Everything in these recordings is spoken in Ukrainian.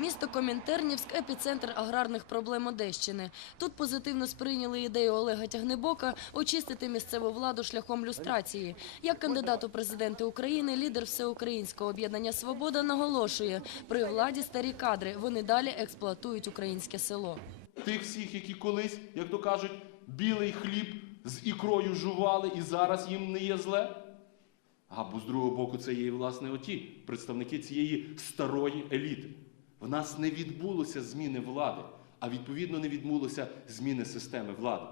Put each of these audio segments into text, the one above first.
Місто Комінтернівськ – епіцентр аграрних проблем Одещини. Тут позитивно сприйняли ідею Олега Тягнебока очистити місцеву владу шляхом люстрації. Як кандидат у президенти України, лідер всеукраїнського об'єднання «Свобода» наголошує, при владі старі кадри, вони далі експлуатують українське село. Тих всіх, які колись, як то кажуть, білий хліб з ікрою жували і зараз їм не є зле. Або з другого боку, це є власне оті представники цієї старої еліти. В нас не відбулося зміни влади, а відповідно не відбулося зміни системи влади.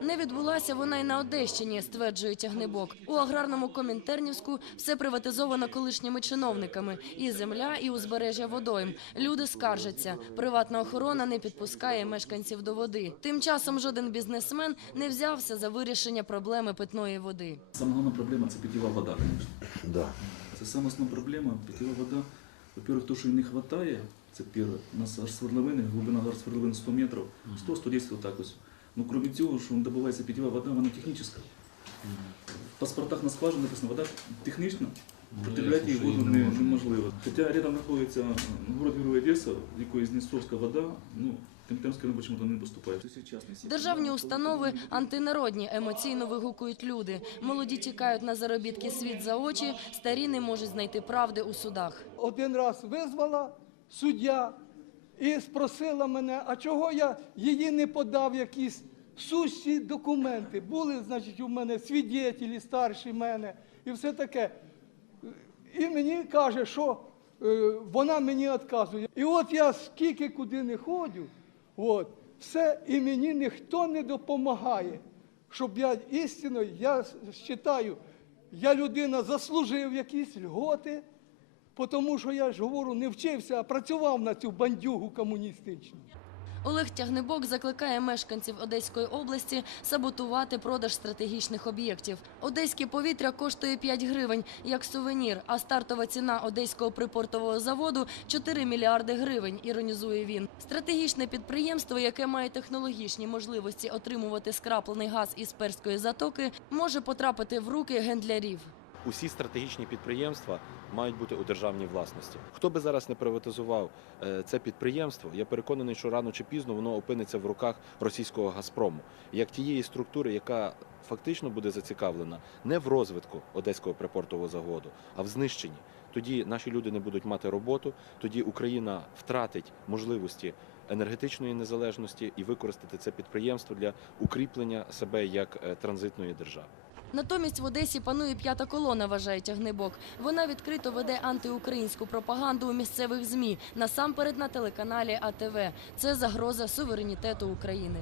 Не відбулася вона й на Одещині, стверджує Тягнебок. У аграрному Комінтернівську все приватизовано колишніми чиновниками. І земля, і узбережжя водойм. Люди скаржаться. Приватна охорона не підпускає мешканців до води. Тим часом жоден бізнесмен не взявся за вирішення проблеми питної води. Саме головна проблема це питєва вода, звісно. Да. Це саме основна проблема. Питєва вода. Во-первых, то, що її не вистачає, це перше. У нас аж свердловини, глибина свердловин 100 метрів, 100-110 отак ось. Ну, крім цього, що добувається питєва вода, вона технічна. В паспортах на скважину написано, вода технічна, потребляти її воду не- неможливо. Хоча рядом знаходиться город Герой Одеса, в якої з Дністровська вода, ну, Комітемська не чому-то не поступає. Державні установи антинародні, емоційно вигукують люди. Молоді тікають на заробітки світ за очі, старі не можуть знайти правди у судах. один раз визвала суддя і спросила мене, а чого я її не подав якісь сущі документи. Були, значить, у мене свідетелі старші мене і все таке. І мені каже, що е, вона мені відказує. І от я скільки куди не ходжу, от, все, і мені ніхто не допомагає. Щоб я істинно, я вважаю, я людина заслужив якісь льготи, тому що я ж говорю, не вчився, а працював на цю бандюгу комуністичну. Олег Тягнебок закликає мешканців Одеської області саботувати продаж стратегічних об'єктів. Одеське повітря коштує 5 гривень як сувенір, а стартова ціна одеського припортового заводу 4 мільярди гривень, іронізує він. Стратегічне підприємство, яке має технологічні можливості отримувати скраплений газ із Перської затоки, може потрапити в руки гендлярів. Усі стратегічні підприємства мають бути у державній власності. Хто би зараз не приватизував е, це підприємство, я переконаний, що рано чи пізно воно опиниться в руках російського Газпрому, як тієї структури, яка фактично буде зацікавлена не в розвитку одеського припортового заводу, а в знищенні. Тоді наші люди не будуть мати роботу, тоді Україна втратить можливості енергетичної незалежності і використати це підприємство для укріплення себе як е, транзитної держави. Натомість в Одесі панує п'ята колона, вважає тягнибок. Вона відкрито веде антиукраїнську пропаганду у місцевих ЗМІ, насамперед на телеканалі АТВ. Це загроза суверенітету України.